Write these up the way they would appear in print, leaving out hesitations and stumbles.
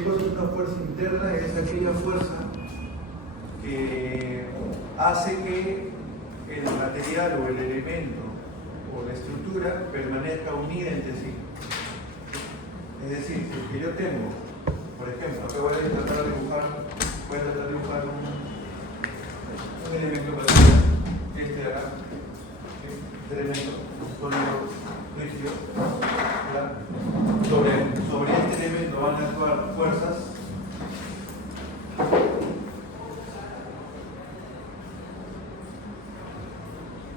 ¿Qué cosa es una fuerza interna? Es aquella fuerza que hace que el material o el elemento o la estructura permanezca unida entre sí. Es decir, si yo tengo, por ejemplo, acá voy a tratar de dibujar un elemento para este de acá, este elemento sólido rígido, sobre este elemento van a actuar fuerzas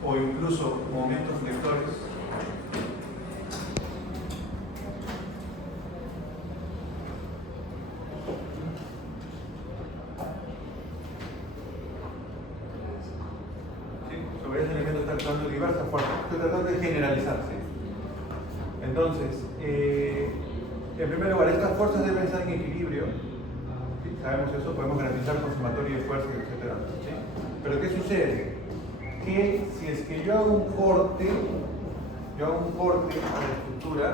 o incluso momentos vectores. Sobre ese elemento está actuando diversas fuerzas. Estoy tratando de generalizar, ¿sí? Entonces, en primer lugar, estas fuerzas deben estar en equilibrio. ¿Sí? Sabemos eso, podemos garantizar con sumatoria de fuerzas, etc. ¿Sí? Pero ¿qué sucede? Que si es que yo hago un corte a la estructura,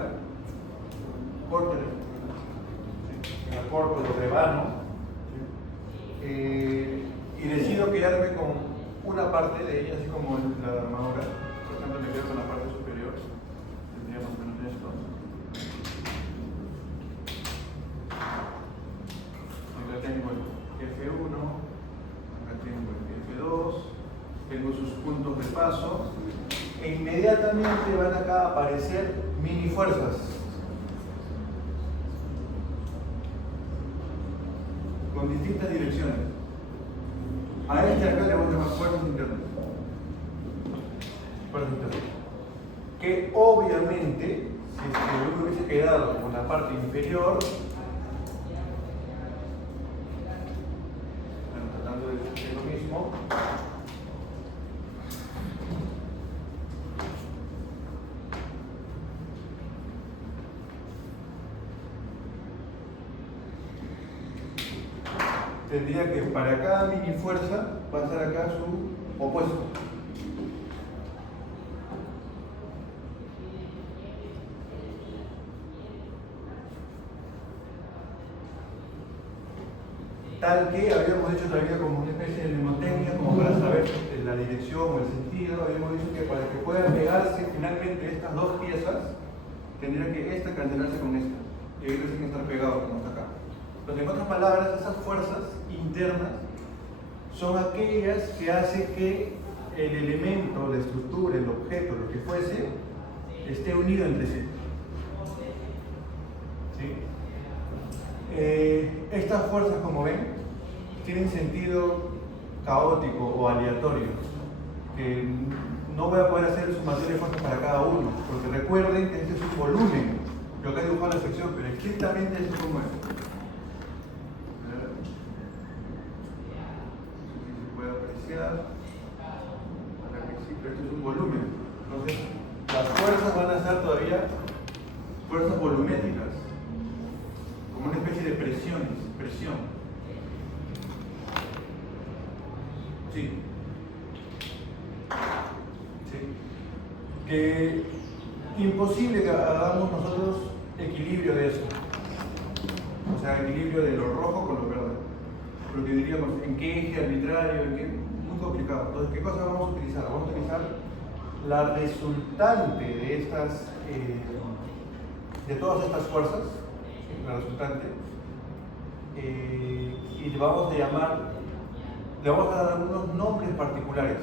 ¿sí? La corto, lo rebano, ¿sí? Y decido quedarme con una parte de ella, así como la armadura, por ejemplo, me quedo con la parte superior, tendría más o menos esto. Acá tengo el F1, acá tengo el F2, tengo sus puntos de paso, e inmediatamente van acá a aparecer mini fuerzas. Con distintas direcciones. A este acá le voy a llamar fuerzas internas. Fuerzas internas. Que obviamente, si es que yo hubiese quedado con la parte inferior, bueno, tratando de hacer lo mismo, tendría que para cada mini fuerza va a estar acá su opuesto. Tal que habíamos hecho todavía como una especie de mnemotecnia, como para saber la dirección o el sentido. Habíamos dicho que para que puedan pegarse finalmente estas dos piezas, tendría que esta cancelarse con esta. Y ahí tienen que estar pegados como está acá. Entonces, en otras palabras, esas fuerzas internas son aquellas que hacen que el elemento, la estructura, el objeto, lo que fuese, esté unido entre sí. ¿Sí? Estas fuerzas, como ven, tienen sentido caótico o aleatorio, que no voy a poder hacer sumatoria de fuerzas para cada uno, porque recuerden que este es un volumen. Yo acá he dibujado la sección, pero estrictamente es como es. Para que sí, pero esto es un volumen. Entonces, las fuerzas van a ser todavía fuerzas volumétricas, como una especie de presión. Sí. Que imposible que hagamos nosotros equilibrio de eso. O sea, equilibrio de lo rojo con lo verde. Porque diríamos, ¿en qué eje arbitrario? ¿En qué? Muy complicado. Entonces, ¿qué cosa vamos a utilizar? Vamos a utilizar la resultante de estas, de todas estas fuerzas, la resultante, y le vamos a dar algunos nombres particulares.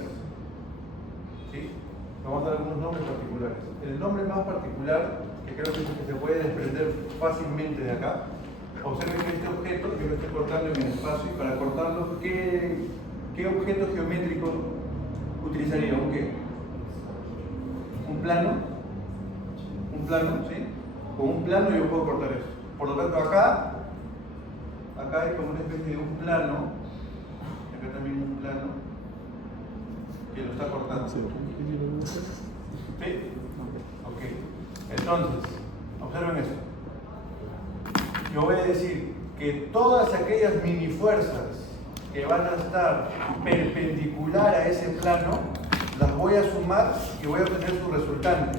¿Sí? Le vamos a dar algunos nombres particulares. El nombre más particular, que creo que es el que se puede desprender fácilmente de acá, observen que este objeto, yo lo estoy cortando en el espacio, y para cortarlo, ¿qué objeto geométrico utilizaría? ¿Un qué? ¿Un plano? ¿Un plano? ¿Sí? Con un plano yo puedo cortar eso. Por lo tanto, acá hay como una especie de un plano, acá también un plano, que lo está cortando. ¿Sí? Ok. Entonces, observen eso. Yo voy a decir que todas aquellas mini fuerzas que van a estar perpendicular a ese plano, las voy a sumar y voy a obtener su resultante.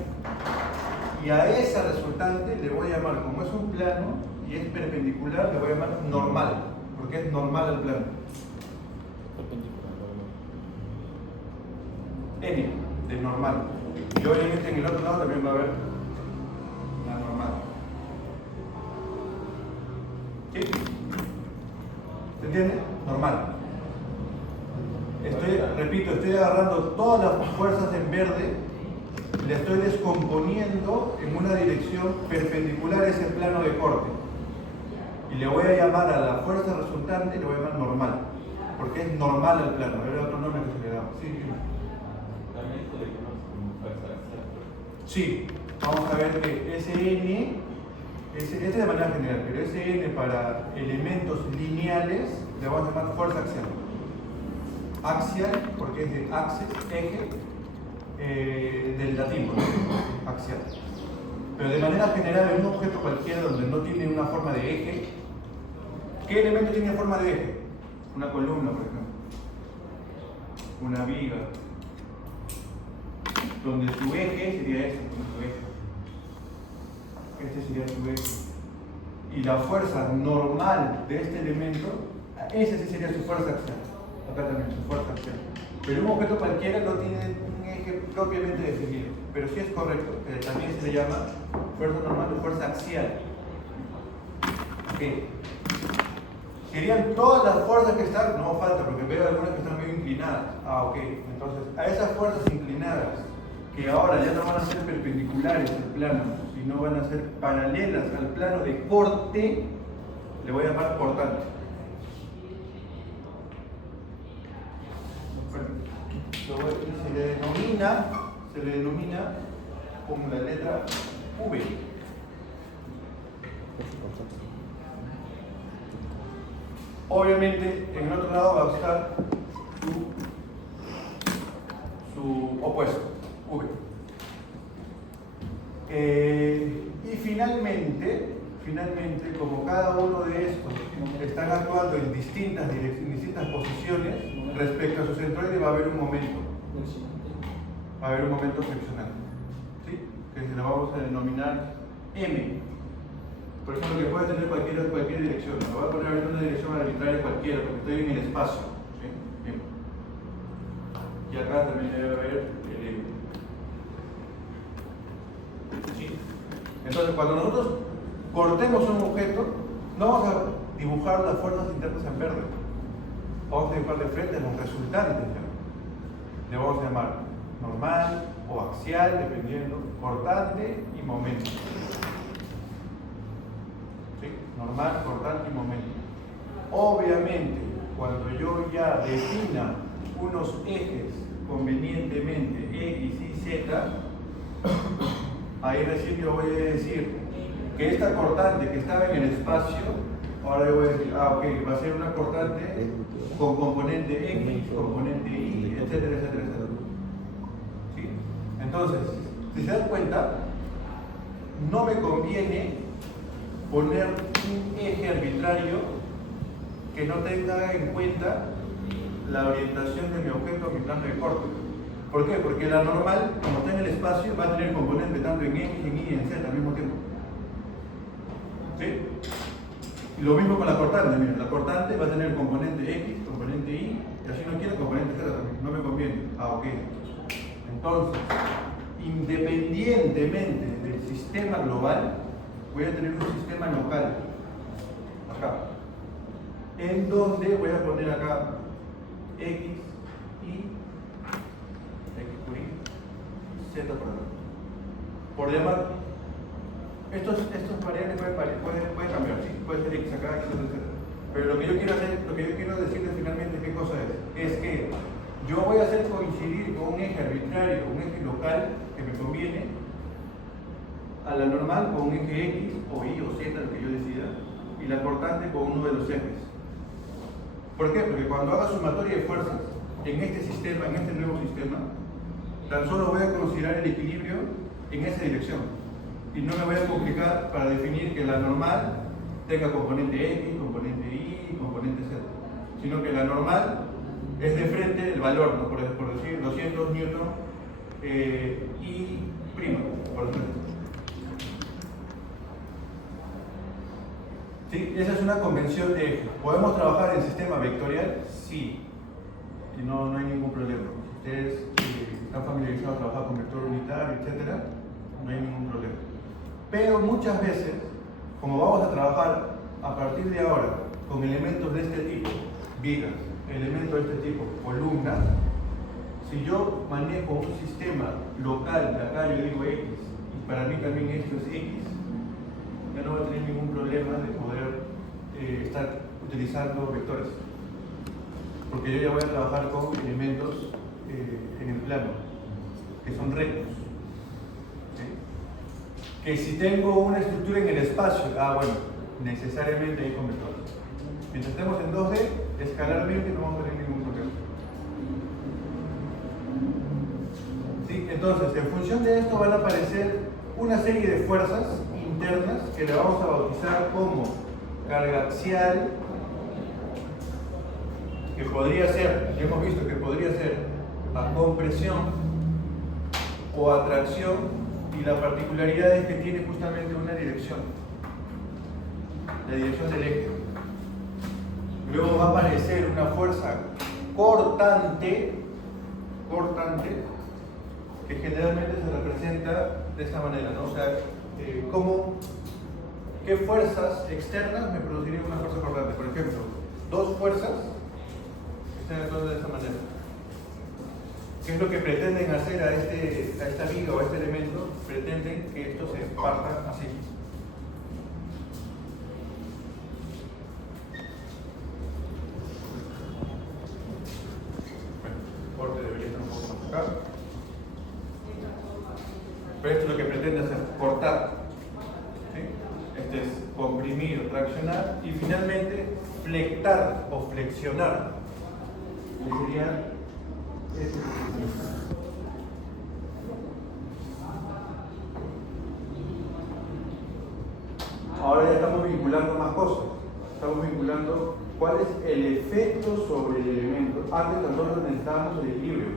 Y a esa resultante le voy a llamar, como es un plano, y es perpendicular, le voy a llamar normal, porque es normal al plano. N, de normal. Y obviamente en el otro lado también va a haber la normal. ¿Sí? ¿Se entiende? Normal. Repito, estoy agarrando todas las fuerzas en verde, le estoy descomponiendo en una dirección perpendicular a ese plano de corte. Y le voy a llamar a la fuerza resultante, le voy a llamar normal, porque es normal al plano. Era otro nombre que se le daba. Sí, también esto le conoce como fuerza axial. sí, vamos a ver que SN, este es de manera general, pero SN para elementos lineales le vamos a llamar fuerza axial. Axial, porque es de axis, eje, del latín, ¿no? Axial. Pero de manera general, en un objeto cualquiera donde no tiene una forma de eje, ¿qué elemento tiene forma de eje? Una columna, por ejemplo. Una viga. Donde su eje sería este, su eje. Este sería su eje. Y la fuerza normal de este elemento, esa sí sería su fuerza axial. Acá también, su fuerza axial. Pero un objeto cualquiera no tiene un eje propiamente definido. Pero sí es correcto, que también se le llama fuerza normal o fuerza axial. ¿Qué? ¿Serían todas las fuerzas que están? No falta, porque veo algunas que están medio inclinadas. Ok. Entonces, a esas fuerzas inclinadas, que ahora ya no van a ser perpendiculares al plano, sino van a ser paralelas al plano de corte, le voy a llamar cortante. Se le denomina con la letra V. Obviamente, en el otro lado va a estar su opuesto, V. Y finalmente, como cada uno de estos están actuando en distintas posiciones respecto a su centroide, va a haber un momento. Va a haber un momento friccional, ¿sí? Que se lo vamos a denominar M. Por ejemplo, que puede tener cualquier dirección. Lo voy a poner en una dirección arbitraria cualquiera, porque estoy en el espacio. ¿Sí? Bien. Y acá también debe haber el M. ¿Sí? Entonces, cuando nosotros cortemos un objeto, no vamos a dibujar las fuerzas internas en verde. Vamos a dibujar de frente los resultantes. ¿Ya? Le vamos a llamar normal o axial, dependiendo, cortante y momento. ¿Sí? Normal, cortante y momento. Obviamente, cuando yo ya defina unos ejes convenientemente X y Z, ahí recién yo voy a decir que esta cortante que estaba en el espacio, ahora yo voy a decir, ok, va a ser una cortante con componente X, componente Y, etcétera, etcétera, etcétera. ¿Sí? Entonces, si se dan cuenta, no me conviene poner un eje arbitrario que no tenga en cuenta la orientación de mi objeto a mi plano de corte. ¿Por qué? Porque la normal, como está en el espacio, va a tener componente tanto en X, en Y y en Z al mismo tiempo. ¿Sí? Y lo mismo con la cortante. Miren, la cortante va a tener componente X, componente Y, y así no quiero componente Z también. No me conviene. Ok. Entonces, independientemente del sistema global, voy a tener un sistema local. Acá. En donde voy a poner acá X, Y, X por Y, Z por acá. Por llamar, estos variables pueden cambiar, ¿sí? Puede ser X acá, X, etc. Pero lo que yo quiero hacer, lo que yo quiero decirles finalmente, ¿qué cosa es? Es que yo voy a hacer coincidir con un eje arbitrario, un eje local que me conviene, a la normal con un eje X o Y o Z, lo que yo decida, y la cortante con uno de los ejes. ¿Por qué? Porque cuando haga sumatoria de fuerzas en este sistema, en este nuevo sistema, tan solo voy a considerar el equilibrio en esa dirección. Y no me voy a complicar para definir que la normal tenga componente X, componente Y, componente Z. Sino que la normal es de frente el valor, ¿no? por decir 200 newton y prima, por ejemplo. ¿Sí? Esa es una convención de eje. ¿Podemos trabajar en sistema vectorial? Sí. Y no hay ningún problema. Si ustedes están familiarizados a trabajar con vector unitario, etc., no hay ningún problema. Pero muchas veces, como vamos a trabajar a partir de ahora con elementos de este tipo, vigas, elementos de este tipo, columnas, si yo manejo un sistema local, de acá yo digo X, y para mí también esto es X, ya no voy a tener ningún problema de poder estar utilizando vectores. Porque yo ya voy a trabajar con elementos en el plano, que son rectos. ¿Sí? Que si tengo una estructura en el espacio, bueno, necesariamente hay con vectores. Mientras estemos en 2D, escalarmente no vamos a tener ningún problema. ¿Sí? Entonces, en función de esto van a aparecer una serie de fuerzas internas que le vamos a bautizar como carga axial, que podría ser, ya hemos visto que podría ser a compresión o atracción, y la particularidad es que tiene justamente una dirección, la dirección del eje. Luego va a aparecer una fuerza cortante, que generalmente se representa de esta manera, ¿no? O sea, ¿qué fuerzas externas me producirían una fuerza cortante? Por ejemplo, dos fuerzas están actuando de esta manera. ¿Qué es lo que pretenden hacer a esta viga o a este elemento? Pretenden que esto se parta así. El corte debería estar un poco más acá. Pero esto es lo que pretende hacer, cortar. ¿Sí? Este es comprimir o traccionar, y finalmente flectar o flexionar, que sería este. Ahora ya estamos vinculando más cosas. Estamos vinculando cuál es el efecto sobre el elemento. Antes nosotros necesitábamos el equilibrio.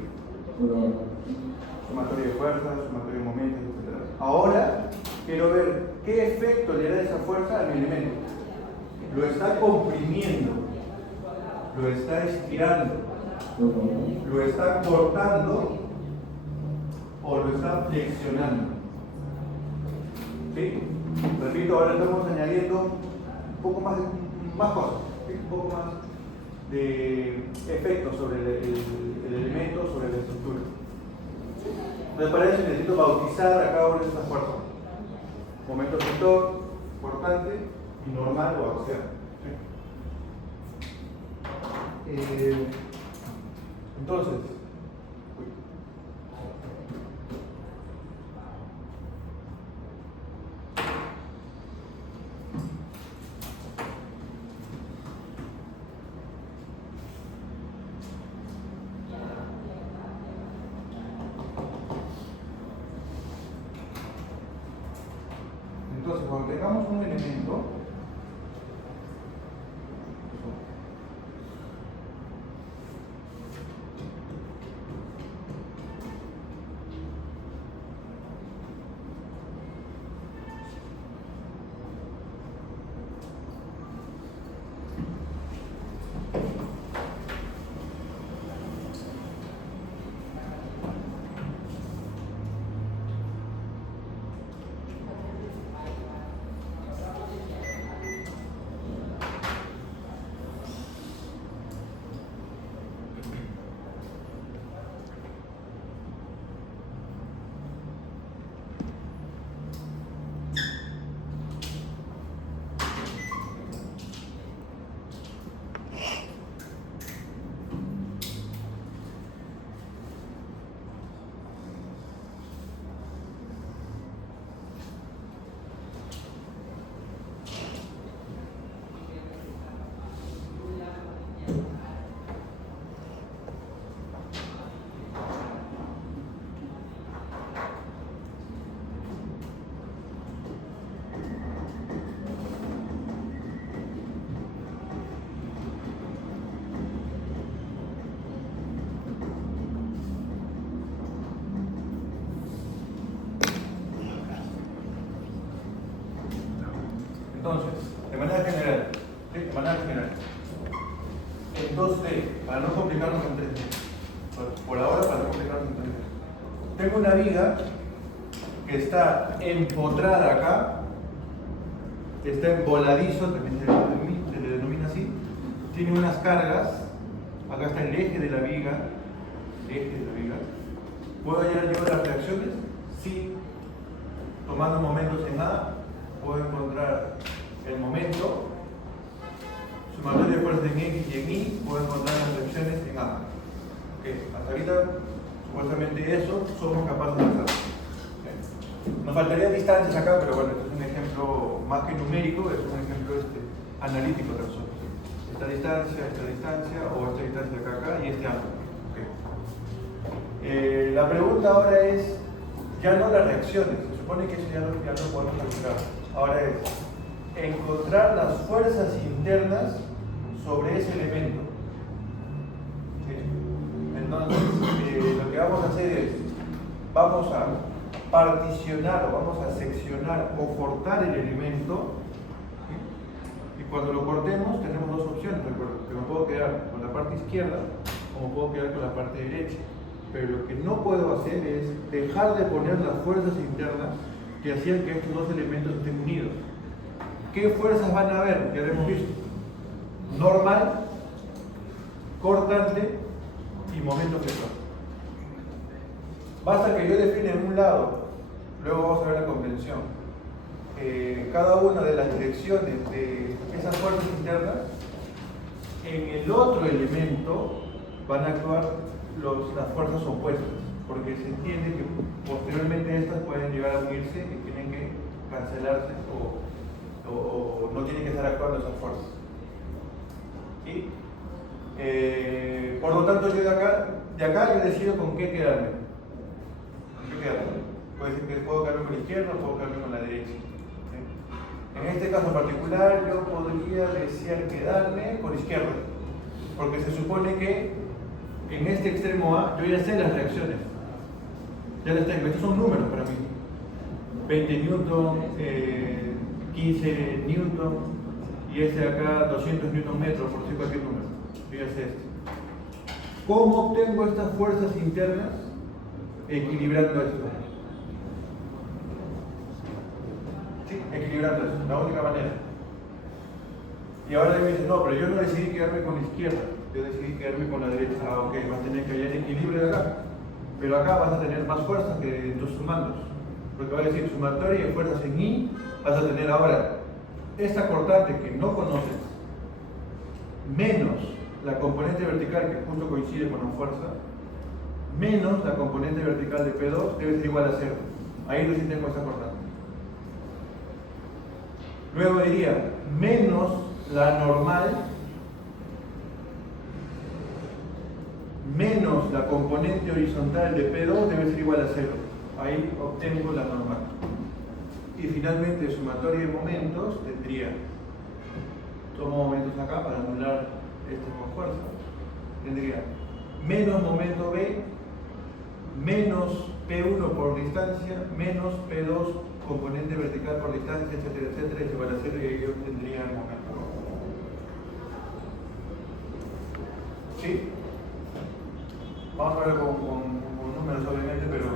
Sumatorio de fuerzas, sumatorio de momentos, etc. Ahora quiero ver qué efecto le da esa fuerza a mi elemento. ¿Lo está comprimiendo? ¿Lo está estirando? ¿Lo está cortando? ¿O lo está flexionando? ¿Sí? Repito, ahora estamos añadiendo un poco más cosas, ¿sí? Un poco más de efectos sobre el elemento, sobre la estructura. Entonces, para eso necesito bautizar a cada una de estas fuerzas. Momento vector, cortante y normal o axial. ¿Sí? Entonces, cuando tengamos un elemento, manera general. En 2D, para no complicarnos en 3D. Por ahora, para no complicarnos en 3D. Tengo una viga que está empotrada acá, está en voladizo, también se le denomina así. Tiene unas cargas, acá está el eje de la viga. ¿Puedo hallar yo las reacciones? Sí. Tomando momentos en A, puedo encontrar el momento, sumatorio de fuerzas en X y en Y, puedo encontrar las reacciones en A. Okay. Hasta ahorita, supuestamente eso somos capaces de hacer. Okay. Nos faltarían distancias acá, pero bueno, este es un ejemplo más que numérico, es un ejemplo analítico de nosotros. Esta distancia, o esta distancia acá y este ángulo. Okay. La pregunta ahora es, ya no las reacciones, se supone que eso ya no podemos calcular. Ahora es encontrar las fuerzas internas sobre ese elemento. ¿Sí? Entonces, lo que vamos a hacer es, vamos a particionar o vamos a seccionar o cortar el elemento. ¿Sí? Y cuando lo cortemos tenemos dos opciones, recuerdo, que me puedo quedar con la parte izquierda o me puedo quedar con la parte derecha. Pero lo que no puedo hacer es dejar de poner las fuerzas internas que hacían que estos dos elementos estén unidos. ¿Qué fuerzas van a haber? Ya lo hemos visto. Normal, cortante y momento flexión. Basta que yo define en un lado, luego vamos a ver la convención. Cada una de las direcciones de esas fuerzas internas, en el otro elemento van a actuar las fuerzas opuestas, porque se entiende que posteriormente estas pueden llegar a unirse y tienen que cancelarse o no tienen que estar actuando esas fuerzas. ¿Sí? Por lo tanto, yo de acá yo decido con qué quedarme. Puede ser que puedo quedarme con la izquierda o puedo quedarme con la derecha. ¿Sí? En este caso particular, yo podría desear quedarme con la izquierda, porque se supone que en este extremo A, yo ya sé las reacciones. Ya las tengo. Estos son números para mí. 20 newton, 15 newton y este de acá 200 newton metros, por decir cualquier número. Yo ya sé esto. ¿Cómo obtengo estas fuerzas internas? Equilibrando esto. Sí, equilibrando esto. La única manera. Y ahora me dicen, no, pero yo no decidí quedarme con la izquierda. Yo decidí quedarme con la derecha. Ah, ok, vas a tener que hallar equilibrio de acá. Pero acá vas a tener más fuerzas que tus sumandos. Porque va a decir sumatoria de fuerzas en Y, vas a tener ahora esta cortante que no conoces, menos la componente vertical que justo coincide con la fuerza, menos la componente vertical de P2 debe ser igual a 0. Ahí recién tengo esta cortante. Luego diría menos la normal menos la componente horizontal de P2 debe ser igual a 0. Ahí obtengo la normal. Y finalmente, sumatoria de momentos tendría, tomo momentos acá para anular este con fuerza, tendría menos momento B, menos P1 por distancia, menos P2 componente vertical por distancia, etcétera, etcétera, es igual a 0 y yo obtendría el momento. ¿Sí? Vamos a ver con números obviamente, pero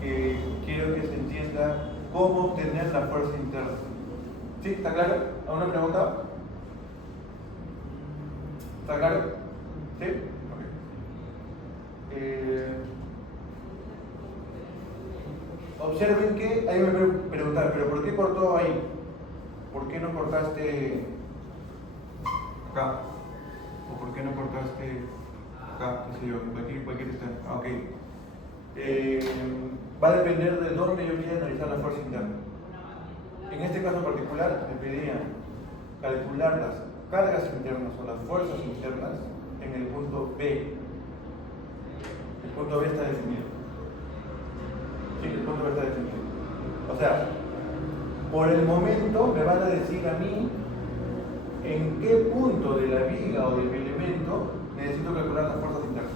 que quiero que se entienda cómo obtener la fuerza interna. ¿Sí? ¿Está claro? ¿Alguna pregunta? ¿Está claro? ¿Sí? Okay. Observen que, ahí me preguntan, ¿pero por qué cortó ahí? ¿Por qué no cortaste acá? ¿O por qué no cortaste acá? ¿Qué sé yo? Cualquier distancia. Ok. Va a depender de dónde yo quiera analizar la fuerza interna. En este caso particular, me pedían calcular las cargas internas o las fuerzas internas en el punto B. El punto B está definido. Sí, el punto B está definido. O sea, por el momento me van a decir a mí en qué punto de la viga o del elemento necesito calcular las fuerzas internas.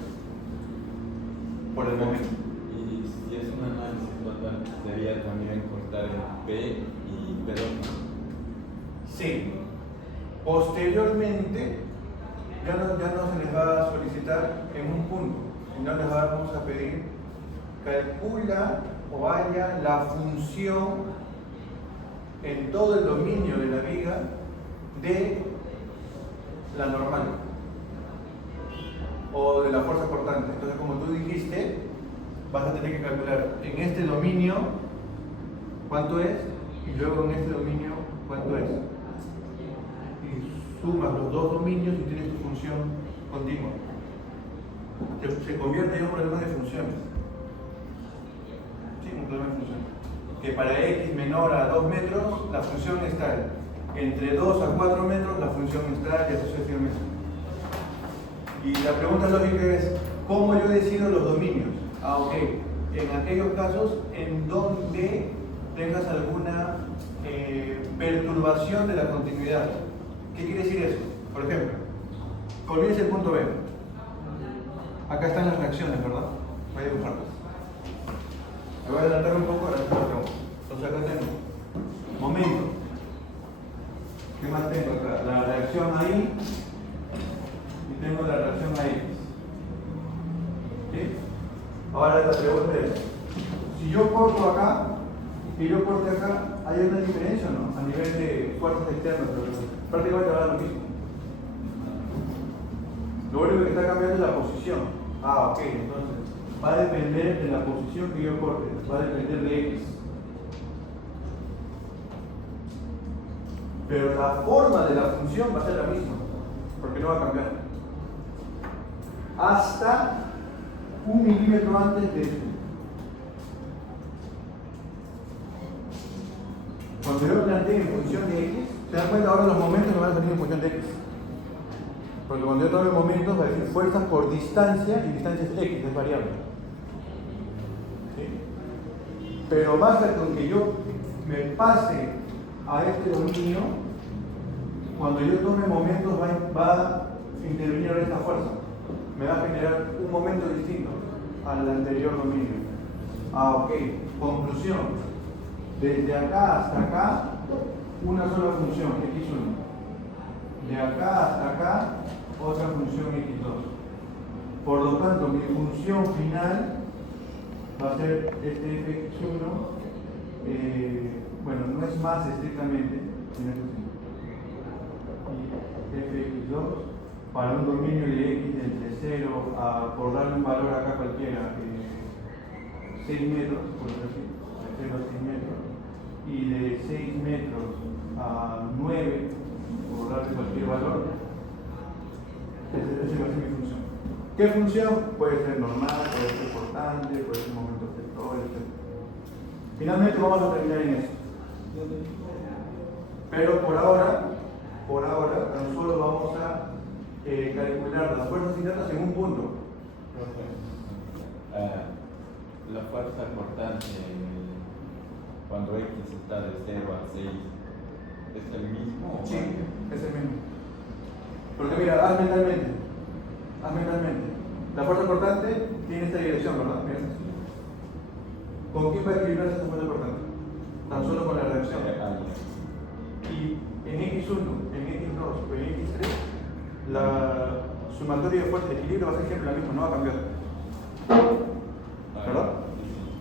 Por el momento. Y si es un análisis total, sería también cortar el P y P2. Sí. Posteriormente, ya no se les va a solicitar en un punto, sino les vamos a pedir calcula o haya la función en todo el dominio de la viga de la normal o de la fuerza cortante. Entonces, como tú dijiste, vas a tener que calcular en este dominio cuánto es y luego en este dominio cuánto es. Y sumas los dos dominios y tienes tu función continua. Se convierte en un problema de funciones. Sí, un problema de funciones. Que para x menor a 2 metros la función es tal. Entre 2 a 4 metros la función es tal y así sucesivamente. Y la pregunta lógica es, ¿cómo yo decido los dominios? Ok, en aquellos casos en donde tengas alguna perturbación de la continuidad. ¿Qué quiere decir eso? Por ejemplo, olvídese el punto B. Acá están las reacciones, ¿verdad? Voy a dibujarlas. Me voy a adelantar un poco, ahora sí lo tengo. Entonces acá tengo momento. ¿Qué más tengo acá? La reacción ahí y tengo la reacción ahí. ¿Sí? Ahora la pregunta es, si yo corto acá y yo corte acá, ¿hay una diferencia o no? A nivel de fuerzas externas, prácticamente va a dar lo mismo. Lo único que está cambiando es la posición. Ah, ok, entonces va a depender de la posición que yo corte, va a depender de X. Pero la forma de la función va a ser la misma, porque no va a cambiar. Hasta 1 milímetro antes de esto. Cuando yo planteé en función de X, se dan cuenta ahora los momentos me van a salir en función de X. Porque cuando yo tome momentos va a decir fuerzas por distancia y distancia es X, es variable. ¿Sí? Pero basta con que yo me pase a este dominio, cuando yo tome momentos va a intervenir esta fuerza. Me va a generar un momento distinto al anterior dominio. Ah, ok. Conclusión. Desde acá hasta acá, una sola función, x1. De acá hasta acá, otra función x2. Por lo tanto, mi función final va a ser este fx1. Bueno, no es más estrictamente, sino y fx2 para un dominio de x entre 0 a, por darle un valor acá cualquiera, 6 metros, por decir, de 0 a 6 metros, y de 6 metros a 9, por darle cualquier valor, esa va a ser mi función. ¿Qué función? Puede ser normal, puede ser cortante, puede ser momento efector, etc. Finalmente vamos a terminar en esto. Pero por ahora, tan solo vamos a calcular las fuerzas internas en un punto. La fuerza cortante cuando X está de 0 a 6 ¿es el mismo? Sí, es el mismo. Porque mira, haz mentalmente. La fuerza cortante tiene esta dirección, ¿verdad? Mira. ¿Con quién va a equilibrarse esta fuerza cortante? Tan solo con la reacción. Y en X1, en X2 o en X3, la sumatoria de fuerza de equilibrio va a ser siempre la misma, no va a cambiar. ¿Verdad?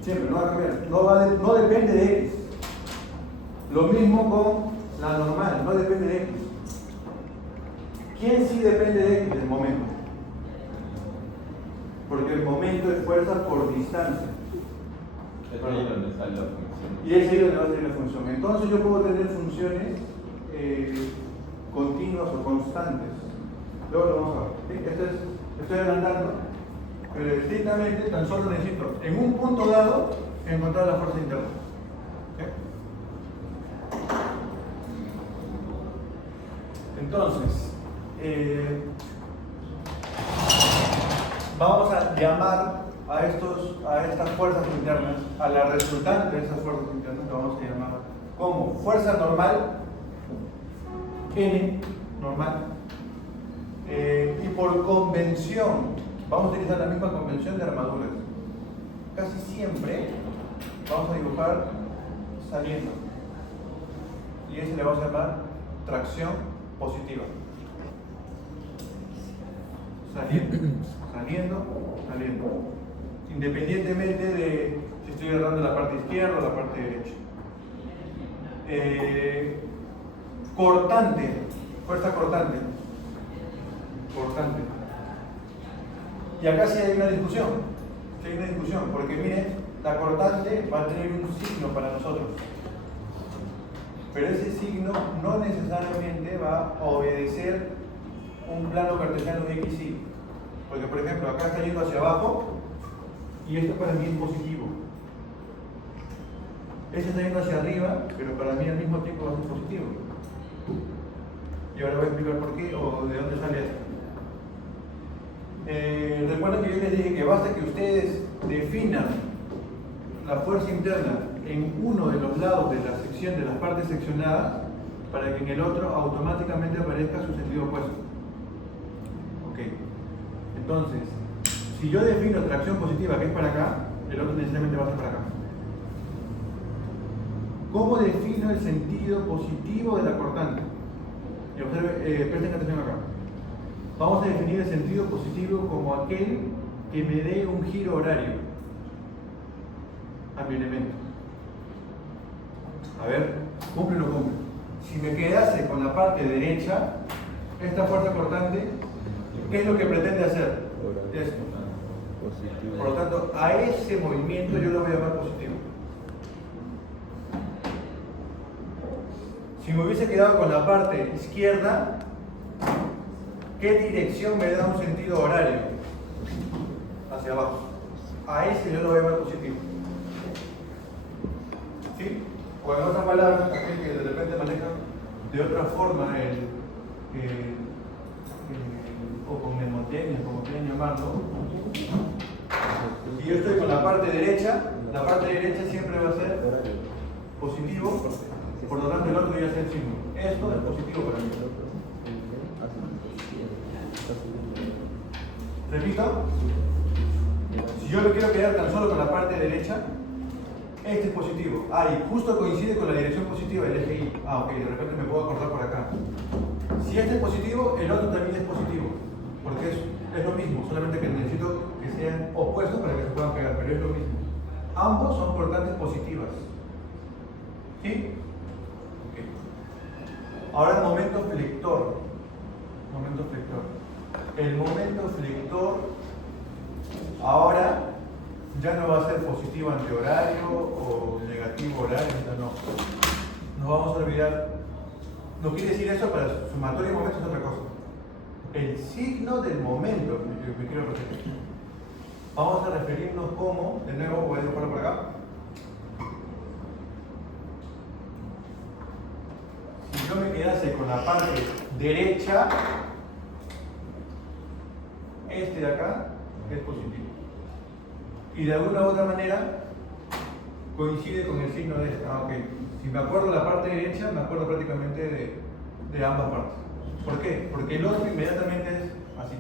Siempre, no va a cambiar. No depende de X. Lo mismo con la normal, no depende de X. ¿Quién sí depende de X? El momento. Porque el momento es fuerza por distancia. Es ahí donde sale la función. Y es ahí donde va a salir la función. Entonces yo puedo tener funciones continuas o constantes. Luego lo vamos a ver. ¿Sí? Estoy adelantando, pero estrictamente tan solo necesito en un punto dado encontrar la fuerza interna. ¿Sí? Entonces, vamos a llamar a estas fuerzas internas, a la resultante de esas fuerzas internas, que vamos a llamar como fuerza normal, N, normal, y por convención, vamos a utilizar la misma convención de armaduras. Casi siempre vamos a dibujar saliendo, y ese le vamos a llamar tracción positiva. Saliendo, saliendo, saliendo. Independientemente de si estoy agarrando la parte izquierda o la parte derecha. Cortante, fuerza cortante. Cortante. Y acá sí hay una discusión. Sí hay una discusión, porque miren, la cortante va a tener un signo para nosotros. Pero ese signo no necesariamente va a obedecer un plano cartesiano X, Y. Porque, por ejemplo, acá está yendo hacia abajo y esto para mí es positivo. Este está yendo hacia arriba, pero para mí al mismo tiempo va a ser positivo. Y ahora voy a explicar por qué o de dónde sale esto. Recuerden que yo les dije que basta que ustedes definan la fuerza interna en uno de los lados de la sección, de las partes seccionadas, para que en el otro automáticamente aparezca su sentido opuesto. Ok. Entonces, si yo defino tracción positiva que es para acá, el otro necesariamente va a ser para acá. ¿Cómo defino el sentido positivo de la cortante? Y presten atención acá. Vamos a definir el sentido positivo como aquel que me dé un giro horario a mi elemento. A ver, cumple o no cumple. Si me quedase con la parte derecha, esta fuerza cortante, ¿qué es lo que pretende hacer? Esto. Por lo tanto, a ese movimiento yo lo voy a llamar positivo. Si me hubiese quedado con la parte izquierda, ¿qué dirección me da un sentido horario? Hacia abajo. A ese yo lo voy a llamar positivo. ¿Sí? O en otras palabras, aquel que de repente maneja de otra forma o con mnemotecnia, como quieran llamarlo. Si yo estoy con la parte derecha siempre va a ser positivo, por lo tanto el otro ya es el signo. Esto es positivo para mí. Repito, si yo me quiero quedar tan solo con la parte derecha, este es positivo. Y justo coincide con la dirección positiva del eje Y. Ok, de repente me puedo acordar por acá. Si este es positivo, el otro también es positivo. Porque es lo mismo, solamente que necesito que sean opuestos para que se puedan pegar, pero es lo mismo. Ambos son cortantes positivas. ¿Sí? Okay. Ahora momento flector. Momento flector. El momento flector ahora ya no va a ser positivo antihorario o negativo horario, no. Nos vamos a olvidar. No quiere decir eso, para sumatorio y momento es otra cosa. El signo del momento, me quiero referir. Vamos a referirnos como, de nuevo voy a dibujarlo por acá. Si yo me quedase con la parte derecha, este de acá es positivo. Y de alguna u otra manera coincide con el signo de esta. Ok. Si me acuerdo de la parte derecha, me acuerdo prácticamente de ambas partes. ¿Por qué? Porque el otro inmediatamente es así.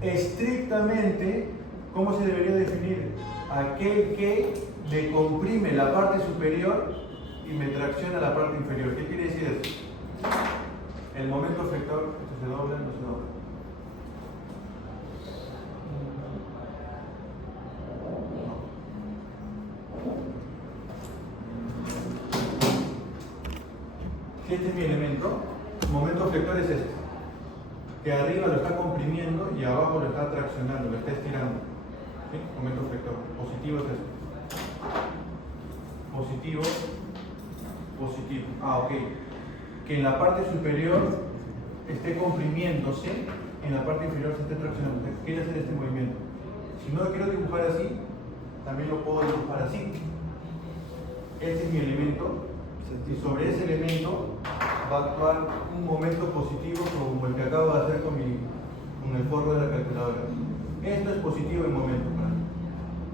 Estrictamente, ¿cómo se debería definir? Aquel que le comprime la parte superior y me tracciona la parte inferior. ¿Qué quiere decir eso? El momento flector, esto se dobla, no se dobla. Si este es mi elemento, el momento flector es este, que arriba lo está comprimiendo y abajo lo está traccionando, lo está estirando. ¿Sí? Momento flector. Positivo es este. Positivo, positivo. Ok. Que en la parte superior esté comprimiéndose, en la parte inferior se esté traccionando. Quiere hacer este movimiento. Si no lo quiero dibujar así, también lo puedo dibujar así. Este es mi elemento. Y sobre ese elemento va a actuar un momento positivo como el que acabo de hacer con el forro de la calculadora. Esto es positivo en momento para mí.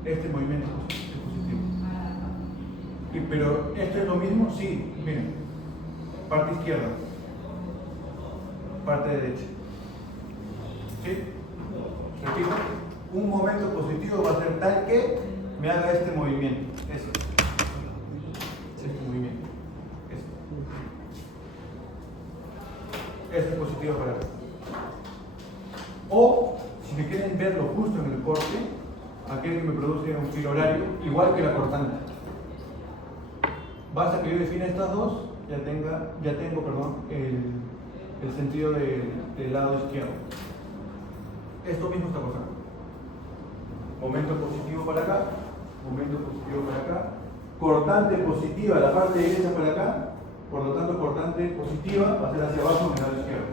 Este movimiento es positivo. Pero ¿esto es lo mismo? Sí, miren. Parte izquierda. Parte derecha. ¿Sí? Repito. Un momento positivo va a ser tal que me haga este movimiento. Eso. esta es positiva para acá. O, si me quieren verlo justo en el corte, aquel que me produce un filo horario, igual que la cortante. Basta que yo defina estas dos, ya tengo el sentido del lado izquierdo. Esto mismo está pasando. Momento positivo para acá, momento positivo para acá, cortante positiva, la parte derecha para acá, por lo tanto cortante positiva va a ser hacia abajo en el lado izquierdo.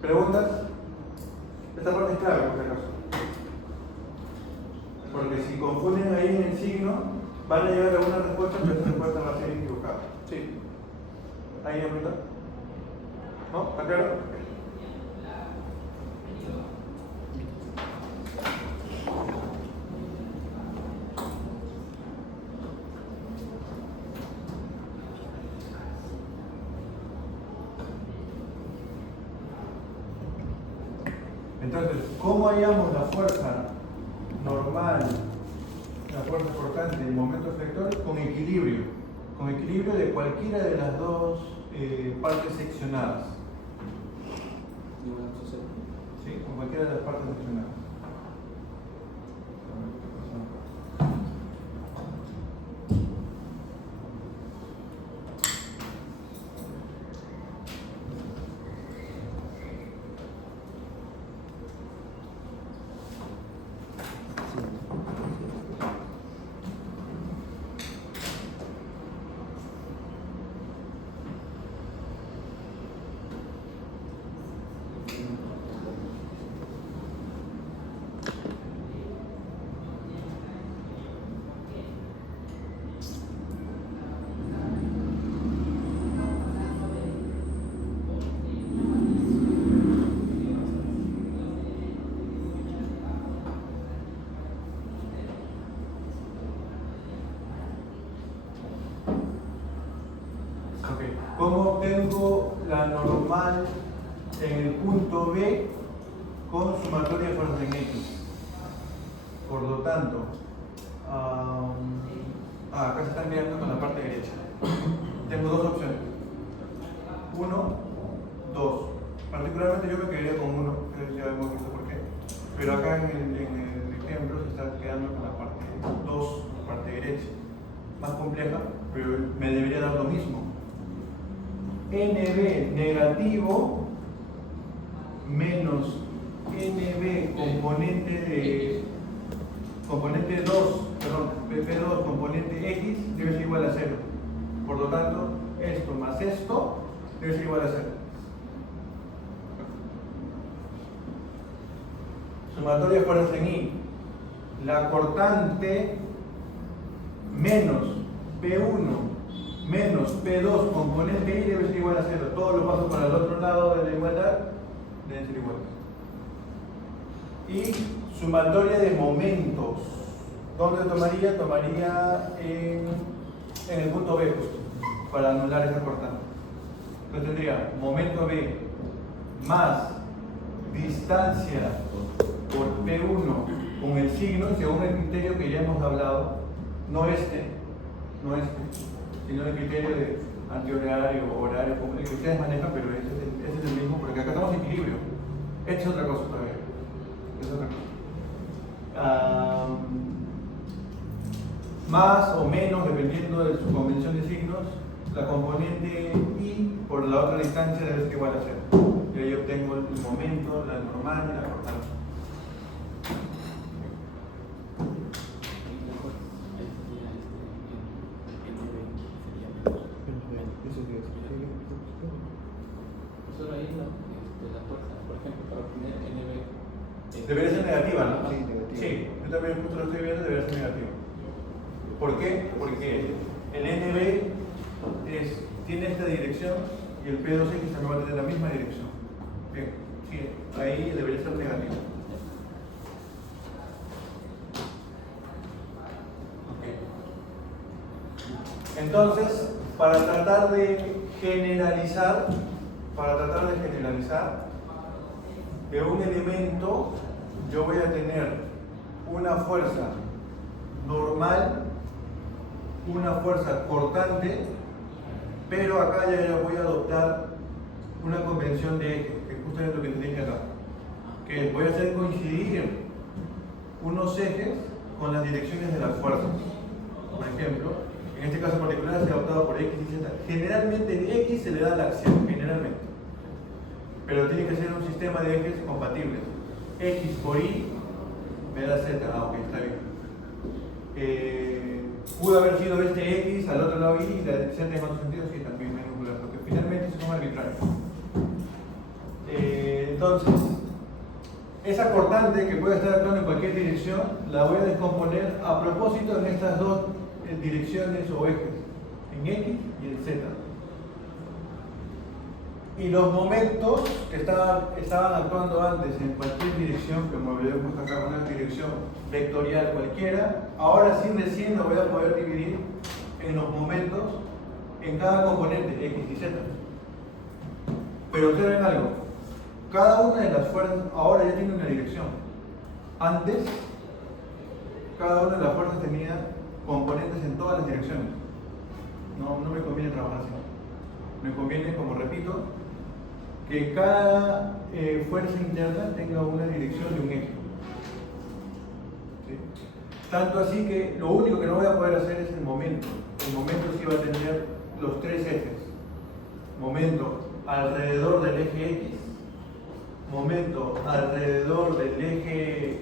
¿Preguntas? Esta parte es clave, por si acaso. Porque si confunden ahí en el signo, van a llegar a una respuesta, pero esta respuesta va a ser equivocada. ¿Sí? ¿Ahí hay pregunta? ¿No? ¿Está claro? Entonces, ¿cómo hallamos la fuerza normal, la fuerza cortante del momento efector? Con equilibrio de cualquiera de las dos partes seccionadas. ¿Sí? Con cualquiera de las partes seccionadas. ¿Cómo obtengo la normal en el punto B con sumatoria de fuerzas en X? Por lo tanto, acá se están quedando con la parte derecha. Tengo dos opciones. 1, 2. Particularmente yo me quedaría con 1, ya hemos visto por qué. Pero acá en el ejemplo se está quedando con la parte 2, la parte derecha. Más compleja, pero me debería dar lo mismo. NB negativo menos NB componente 2, perdón, PP2 componente X debe ser igual a 0. Por lo tanto, esto más esto debe ser igual a 0. Sumatoria de fuerzas en I. La cortante menos P1 menos P2 componente I debe ser igual a 0. Todo lo paso para el otro lado de la igualdad, deben ser iguales. Y sumatoria de momentos. ¿Dónde tomaría? Tomaría en el punto B, justo, para anular esa cortante. Entonces tendría momento B más distancia por P1 con el signo, según el criterio que ya hemos hablado, no este, sino el criterio de antihorario o horario, como el que ustedes manejan, pero ese es el mismo, porque acá estamos en equilibrio. Esta es otra cosa todavía. Es otra cosa. Más o menos, dependiendo de su convención de signos, la componente I por la otra distancia debe ser igual a 0. Y ahí obtengo el momento, la normal y la cortante. Solo ahí la fuerza, por ejemplo, para obtener NB. Debería ser negativa, ¿no? Sí, negativa. Sí, yo también justo lo estoy viendo, debería ser negativa. ¿Por qué? Porque el NB tiene esta dirección y el P2X también va a tener la misma dirección. Bien, sí, ahí debería ser negativo. Entonces, para tratar de generalizar, de un elemento yo voy a tener una fuerza normal, una fuerza cortante, pero acá ya voy a adoptar una convención de ejes, que es justamente lo que te dije acá, que voy a hacer coincidir unos ejes con las direcciones de las fuerzas. Por ejemplo, en este caso particular se ha adoptado por X y Z. Generalmente en X se le da la acción, generalmente. Pero tiene que ser un sistema de ejes compatibles. X por Y me da Z. Ah, ok, está bien. Pudo haber sido este X, al otro lado Y, y la Z en otro sentido, sí, también manipular, porque finalmente son arbitrarios. Entonces, esa cortante que puede estar actuando en cualquier dirección, la voy a descomponer a propósito en estas dos direcciones o ejes, en X y en Z. Y los momentos que estaban actuando antes en cualquier dirección, como vemos acá, una dirección vectorial cualquiera, ahora sí recién lo voy a poder dividir en los momentos en cada componente, X y Z. Pero observen algo, cada una de las fuerzas ahora ya tiene una dirección. Antes, cada una de las fuerzas tenía componentes en todas las direcciones. No me conviene trabajar así. Me conviene, como repito, que cada fuerza interna tenga una dirección de un eje. ¿Sí? Tanto así que lo único que no voy a poder hacer es el momento. El momento sí va a tener los tres ejes. Momento alrededor del eje X, momento alrededor del eje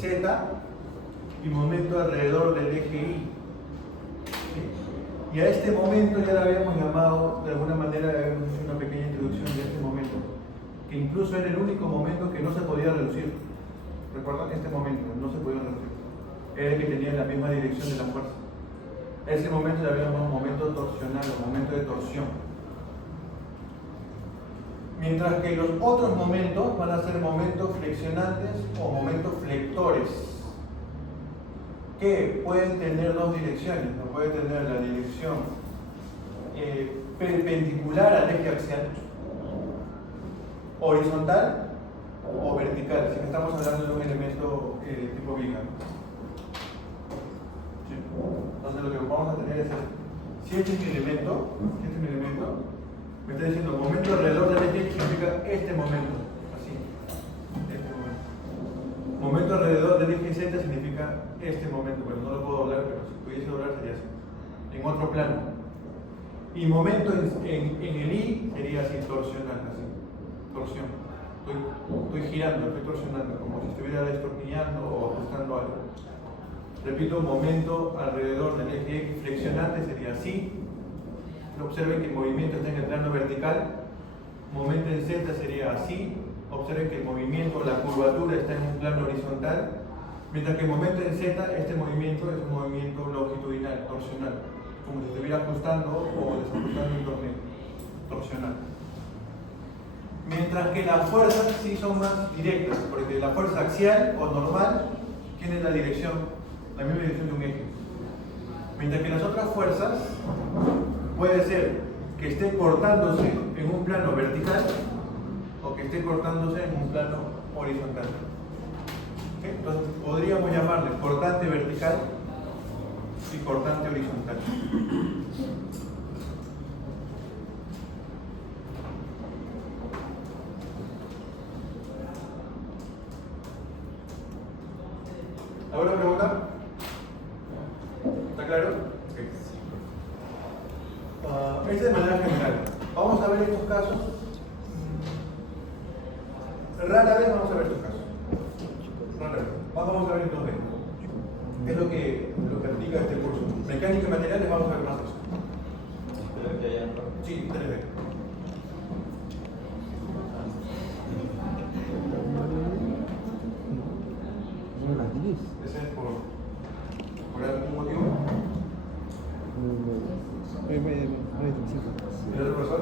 Z y momento alrededor del eje Y. ¿Sí? Y a este momento ya lo habíamos llamado, de alguna manera, una pequeña introducción de este momento, que incluso era el único momento que no se podía reducir. ¿Recuerdan? Este momento no se podía reducir. Era el que tenía la misma dirección de la fuerza. Ese momento le habíamos momento torsional o momento de torsión. Mientras que los otros momentos van a ser momentos flexionantes o momentos flectores, que pueden tener dos direcciones. No puede tener la dirección perpendicular al eje axial, horizontal o vertical, si estamos hablando de un elemento tipo viga. ¿Sí? Entonces lo que vamos a tener es si este es mi elemento, me está diciendo momento alrededor del eje X significa este momento, así, este momento. Momento alrededor del eje Z significa este momento, bueno, no lo puedo doblar, pero si pudiese doblar sería así, en otro plano. Y momento en el Y sería así, torsional, así, torsión. Estoy girando, estoy torsionando, como si estuviera destornillando o ajustando algo. Repito, momento alrededor del eje X flexionante sería así. Observen que el movimiento está en el plano vertical. Momento en Z sería así. Observen que el movimiento, la curvatura está en un plano horizontal. Mientras que el momento en Z, este movimiento es un movimiento longitudinal, torsional. Como si estuviera ajustando o desajustando un torsional. Mientras que las fuerzas sí son más directas, porque la fuerza axial o normal tiene la misma dirección de un eje. Mientras que las otras fuerzas puede ser que esté cortándose en un plano vertical o que esté cortándose en un plano horizontal. ¿Sí? Entonces podríamos llamarle cortante vertical y cortante horizontal. ¿Alguna pregunta? ¿Está claro? Okay. Esta es de manera general. Vamos a ver estos casos. Rara vez vamos a ver estos casos. Rara vez. Vamos a ver en 2D. Es lo que aplica este curso. Mecánica y materiales vamos a ver más eso. Sí, 3D. ¿Ese es por algún motivo? ¿El otro profesor?